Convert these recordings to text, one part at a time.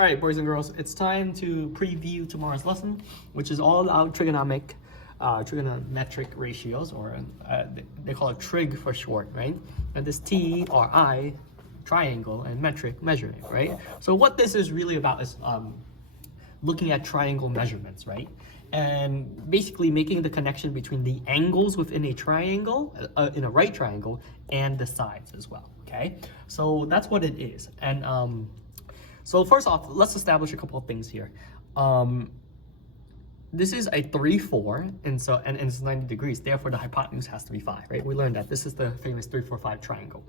All right, boys and girls, it's time to preview tomorrow's lesson, which is all about trigonometric ratios, or they call it trig for short, right? And this T or I, triangle, and metric, measuring, right? So what this is really about is looking at triangle measurements, right? And basically making the connection between the angles within a triangle, in a right triangle, and the sides as well, okay? So that's what it is. And so first off, let's establish a couple of things here. This is a 3, 4, and it's 90 degrees. Therefore, the hypotenuse has to be 5, right? We learned that this is the famous 3, 4, 5 triangle.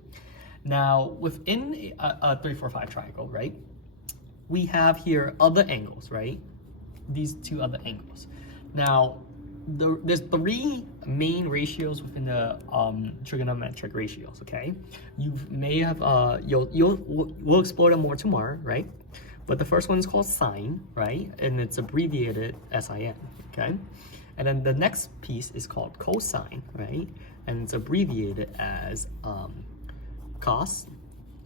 Now, within a 3, 4, 5 triangle, right, we have here other angles, right? These two other angles. Now, there's 3 main ratios within the trigonometric ratios. Okay, you may have we'll explore them more tomorrow, right? But the first one is called sine, right? And it's abbreviated SIN. Okay, and then the next piece is called cosine, right? And it's abbreviated as cos.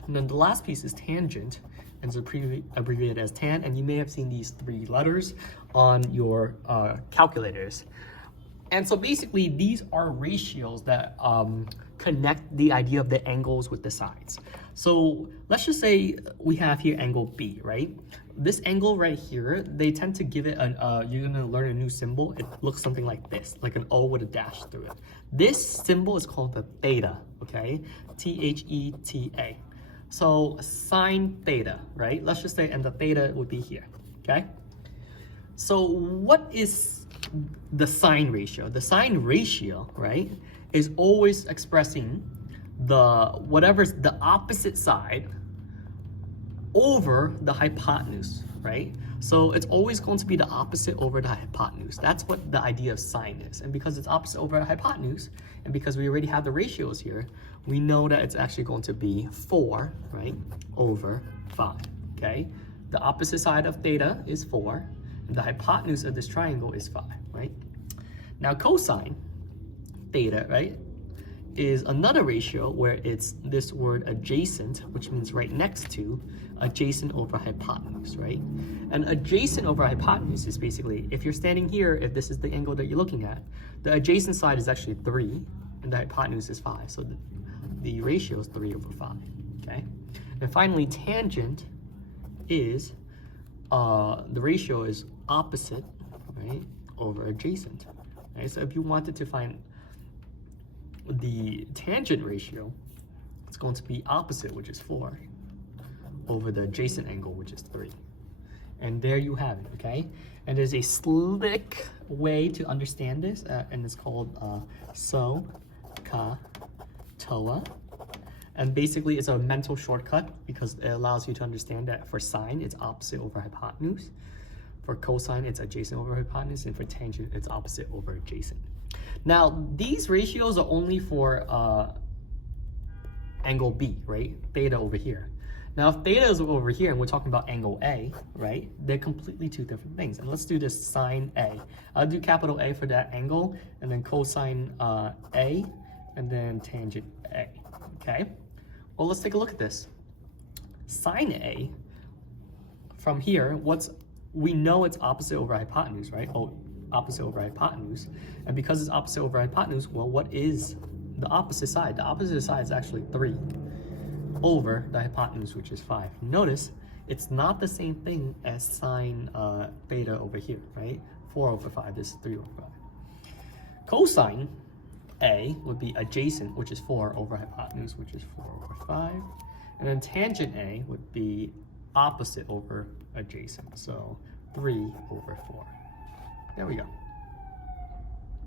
And then the last piece is tangent, and it's abbreviated as tan. And you may have seen these 3 letters on your calculators. And so basically, these are ratios that connect the idea of the angles with the sides. So let's just say we have here angle B, right? This angle right here, they tend to give it you're gonna learn a new symbol. It looks something like this, like an O with a dash through it. This symbol is called the theta, okay? Theta. So sine theta, right? Let's just say, and the theta would be here, okay? So what is the sine ratio? The sine ratio, right, is always expressing whatever's the opposite side over the hypotenuse, right? So it's always going to be the opposite over the hypotenuse. That's what the idea of sine is. And because it's opposite over the hypotenuse, and because we already have the ratios here, we know that it's actually going to be 4, right, over 5, okay? The opposite side of theta is 4, and the hypotenuse of this triangle is 5, right? Now cosine theta, right, is another ratio where it's this word adjacent, which means right next to, adjacent over hypotenuse, right? And adjacent over hypotenuse is basically, if you're standing here, if this is the angle that you're looking at, the adjacent side is actually 3, and the hypotenuse is 5. So the ratio is 3 over 5, okay? And finally, tangent is, the ratio is opposite, right, over adjacent, right? So if you wanted to find the tangent ratio, it's going to be opposite, which is 4, over the adjacent angle, which is 3. And there you have it, okay? And there's a slick way to understand this, and it's called SOHCAHTOA. And basically, it's a mental shortcut because it allows you to understand that for sine, it's opposite over hypotenuse. For cosine, it's adjacent over hypotenuse. And for tangent, it's opposite over adjacent. Now, these ratios are only for angle B, right? Theta over here. Now, if theta is over here and we're talking about angle A, right? They're completely 2 different things. And let's do this sine A. I'll do capital A for that angle, and then cosine A, and then tangent A, okay? Well, let's take a look at this. Sine A, from here, we know it's opposite over hypotenuse, right? Oh, opposite over hypotenuse. And because it's opposite over hypotenuse, well, what is the opposite side? The opposite side is actually 3 over the hypotenuse, which is 5. Notice it's not the same thing as sine theta over here, right? 4 over 5, this is 3 over 5. Cosine A would be adjacent, which is 4 over hypotenuse, which is 4 over 5. And then tangent A would be opposite over adjacent, so 3 over 4. There we go.